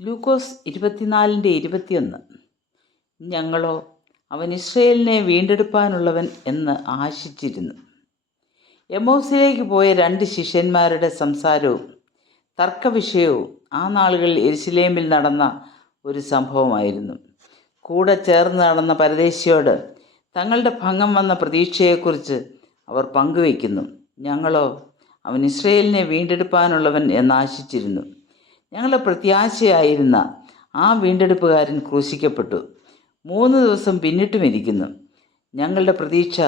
ലൂക്കോസ് 24:21. ഞങ്ങളോ അവൻ ഇസ്രയേലിനെ വീണ്ടെടുപ്പാനുള്ളവൻ എന്ന് ആശിച്ചിരുന്നു. എമ്മൗസിലേക്ക് പോയ 2 ശിഷ്യന്മാരുടെ സംസാരവും തർക്കവിഷയവും ആ നാളുകളിൽ യെരുശലേമിൽ നടന്ന ഒരു സംഭവമായിരുന്നു. കൂടെ ചേർന്ന് നടന്ന പരദേശിയോട് തങ്ങളുടെ ഭംഗം വന്ന പ്രതീക്ഷയെക്കുറിച്ച് അവർ പങ്കുവയ്ക്കുന്നു. ഞങ്ങളോ അവൻ ഇസ്രയേലിനെ വീണ്ടെടുപ്പാനുള്ളവൻ എന്നാശിച്ചിരുന്നു. ഞങ്ങളുടെ പ്രത്യാശയായിരുന്ന ആ വീണ്ടെടുപ്പുകാരൻ ക്രൂശിക്കപ്പെട്ടു. 3 ദിവസം പിന്നിട്ടുമിരിക്കുന്നു. ഞങ്ങളുടെ പ്രതീക്ഷ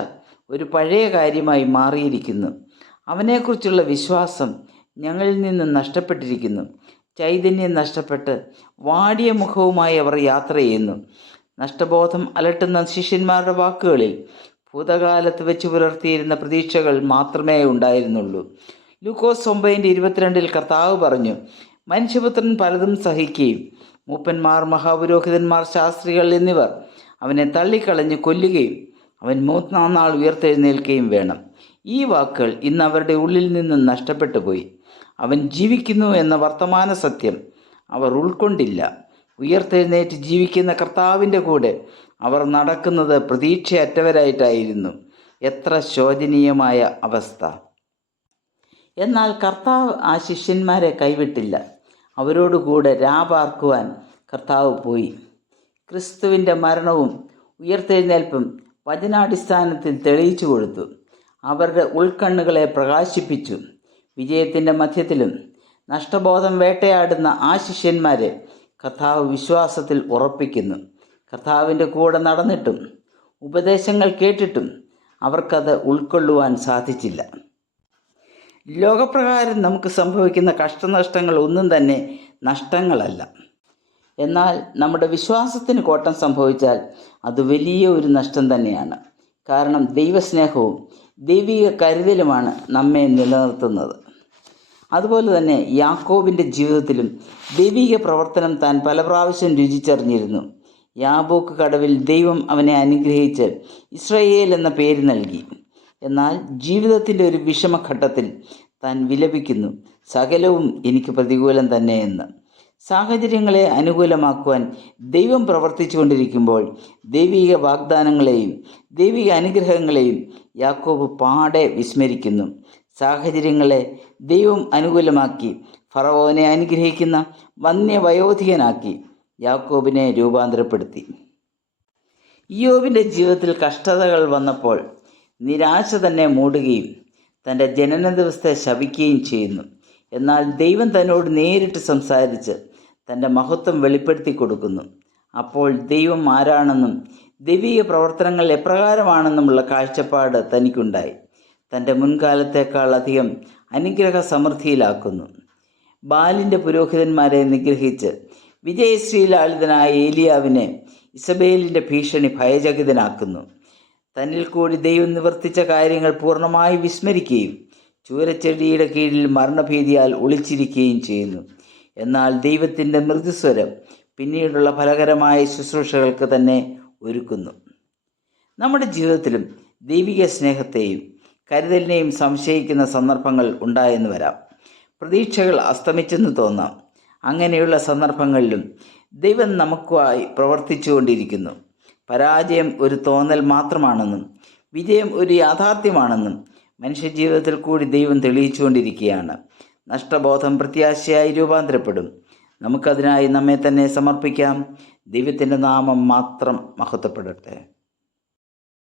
ഒരു പഴയ കാര്യമായി മാറിയിരിക്കുന്നു. അവനെക്കുറിച്ചുള്ള വിശ്വാസം ഞങ്ങളിൽ നിന്ന് നഷ്ടപ്പെട്ടിരിക്കുന്നു. ചൈതന്യം നഷ്ടപ്പെട്ട് വാടിയ മുഖവുമായി അവർ യാത്ര ചെയ്യുന്നു. നഷ്ടബോധം അലട്ടുന്ന ശിഷ്യന്മാരുടെ വാക്കുകളിൽ ഭൂതകാലത്ത് വെച്ച് പുലർത്തിയിരുന്ന പ്രതീക്ഷകൾ മാത്രമേ ഉണ്ടായിരുന്നുള്ളൂ. ലൂക്കോസ് 9:22 കർത്താവ് പറഞ്ഞു, മനുഷ്യപുത്രൻ പലതും സഹിക്കുകയും മൂപ്പന്മാർ, മഹാപുരോഹിതന്മാർ, ശാസ്ത്രികൾ എന്നിവർ അവനെ തള്ളിക്കളഞ്ഞ് കൊല്ലുകയും അവൻ 3-ാം നാൾ ഉയർത്തെഴുന്നേൽക്കുകയും വേണം. ഈ വാക്കുകൾ ഇന്ന് അവരുടെ ഉള്ളിൽ നിന്ന് നഷ്ടപ്പെട്ടു പോയി. അവൻ ജീവിക്കുന്നു എന്ന വർത്തമാന സത്യം അവർ ഉൾക്കൊണ്ടില്ല. ഉയർത്തെഴുന്നേറ്റ് ജീവിക്കുന്ന കർത്താവിൻ്റെ കൂടെ അവർ നടക്കുന്നത് പ്രതീക്ഷയറ്റവരായിട്ടായിരുന്നു. എത്ര ശോചനീയമായ അവസ്ഥ! എന്നാൽ കർത്താവ് ആ ശിഷ്യന്മാരെ കൈവിട്ടില്ല. അവരോടുകൂടെ രാപാർക്കുവാൻ കർത്താവ് പോയി. ക്രിസ്തുവിൻ്റെ മരണവും ഉയർത്തെഴുന്നേൽപ്പും വചനാടിസ്ഥാനത്തിൽ തെളിയിച്ചു കൊടുത്തു. അവരുടെ ഉൾക്കണ്ണുകളെ പ്രകാശിപ്പിച്ചു. വിജയത്തിൻ്റെ മധ്യത്തിലും നഷ്ടബോധം വേട്ടയാടുന്ന ആ ശിഷ്യന്മാരെ കർത്താവ് വിശ്വാസത്തിൽ ഉറപ്പിക്കുന്നു. കർത്താവിൻ്റെ കൂടെ നടന്നിട്ടും ഉപദേശങ്ങൾ കേട്ടിട്ടും അവർക്കത് ഉൾക്കൊള്ളുവാൻ സാധിച്ചില്ല. ലോകപ്രകാരം നമുക്ക് സംഭവിക്കുന്ന കഷ്ടനഷ്ടങ്ങൾ ഒന്നും തന്നെ നഷ്ടങ്ങളല്ല. എന്നാൽ നമ്മുടെ വിശ്വാസത്തിന് കോട്ടം സംഭവിച്ചാൽ അത് വലിയ ഒരു നഷ്ടം തന്നെയാണ്. കാരണം ദൈവസ്നേഹവും ദൈവിക കരുതലുമാണ് നമ്മെ നിലനിർത്തുന്നത്. അതുപോലെ തന്നെ യാക്കോബിൻ്റെ ജീവിതത്തിലും ദൈവിക പ്രവർത്തനം താൻ പല പ്രാവശ്യം രുചിച്ചറിഞ്ഞിരുന്നു. യാബോക്ക് കടവിൽ ദൈവം അവനെ അനുഗ്രഹിച്ച് ഇസ്രായേൽ എന്ന പേര് നൽകി. എന്നാൽ ജീവിതത്തിൻ്റെ ഒരു വിഷമഘട്ടത്തിൽ താൻ വിലപിക്കുന്നു, സകലവും എനിക്ക് പ്രതികൂലം തന്നെയെന്ന്. സാഹചര്യങ്ങളെ അനുകൂലമാക്കുവാൻ ദൈവം പ്രവർത്തിച്ചു കൊണ്ടിരിക്കുമ്പോൾ ദൈവിക വാഗ്ദാനങ്ങളെയും ദൈവിക അനുഗ്രഹങ്ങളെയും യാക്കോബ് പാടെ വിസ്മരിക്കുന്നു. സാഹചര്യങ്ങളെ ദൈവം അനുകൂലമാക്കി ഫറവോനെ അനുഗ്രഹിക്കുന്ന വന്യവയോധികനാക്കി യാക്കോബിനെ രൂപാന്തരപ്പെടുത്തി. ഇയ്യോബിൻ്റെ ജീവിതത്തിൽ കഷ്ടതകൾ വന്നപ്പോൾ നിരാശ തന്നെ മൂടുകയും തൻ്റെ ജനന ദിവസത്തെ ശപിക്കുകയും ചെയ്യുന്നു. എന്നാൽ ദൈവം തന്നോട് നേരിട്ട് സംസാരിച്ച് തൻ്റെ മഹത്വം വെളിപ്പെടുത്തി കൊടുക്കുന്നു. അപ്പോൾ ദൈവം ആരാണെന്നും ദൈവിക പ്രവർത്തനങ്ങൾ എപ്രകാരമാണെന്നുമുള്ള കാഴ്ചപ്പാട് തനിക്കുണ്ടായി. തൻ്റെ മുൻകാലത്തേക്കാൾ അധികം അനുഗ്രഹ സമൃദ്ധിയിലാക്കുന്നു. ബാലിൻ്റെ പുരോഹിതന്മാരെ നിഗ്രഹിച്ച് വിജയശ്രീലാളിതനായ ഏലിയാവിനെ ഇസബേലിൻ്റെ ഭീഷണി ഭയചകിതനാക്കുന്നു. തന്നിൽ കൂടി ദൈവം നിവർത്തിച്ച കാര്യങ്ങൾ പൂർണ്ണമായി വിസ്മരിക്കുകയും ചൂരച്ചെടിയുടെ കീഴിൽ മരണഭീതിയാൽ ഒളിച്ചിരിക്കുകയും ചെയ്യുന്നു. എന്നാൽ ദൈവത്തിൻ്റെ മൃദുസ്വരം പിന്നീടുള്ള ഫലകരമായ ശുശ്രൂഷകൾക്ക് തന്നെ ഒരുക്കുന്നു. നമ്മുടെ ജീവിതത്തിലും ദൈവിക സ്നേഹത്തെയും കരുതലിനെയും സംശയിക്കുന്ന സന്ദർഭങ്ങൾ ഉണ്ടായെന്ന് വരാം. പ്രതീക്ഷകൾ അസ്തമിച്ചെന്ന് തോന്നാം. അങ്ങനെയുള്ള സന്ദർഭങ്ങളിലും ദൈവം നമുക്കായി പ്രവർത്തിച്ചു കൊണ്ടിരിക്കുന്നു. പരാജയം ഒരു തോന്നൽ മാത്രമാണെന്നും വിജയം ഒരു യാഥാർത്ഥ്യമാണെന്നും മനുഷ്യജീവിതത്തിൽ കൂടി ദൈവം തെളിയിച്ചുകൊണ്ടിരിക്കുകയാണ്. നഷ്ടബോധം പ്രത്യാശയായി രൂപാന്തരപ്പെടും. നമുക്കതിനായി നമ്മെ തന്നെ സമർപ്പിക്കാം. ദൈവത്തിൻ്റെ നാമം മാത്രം മഹത്വപ്പെടട്ടെ.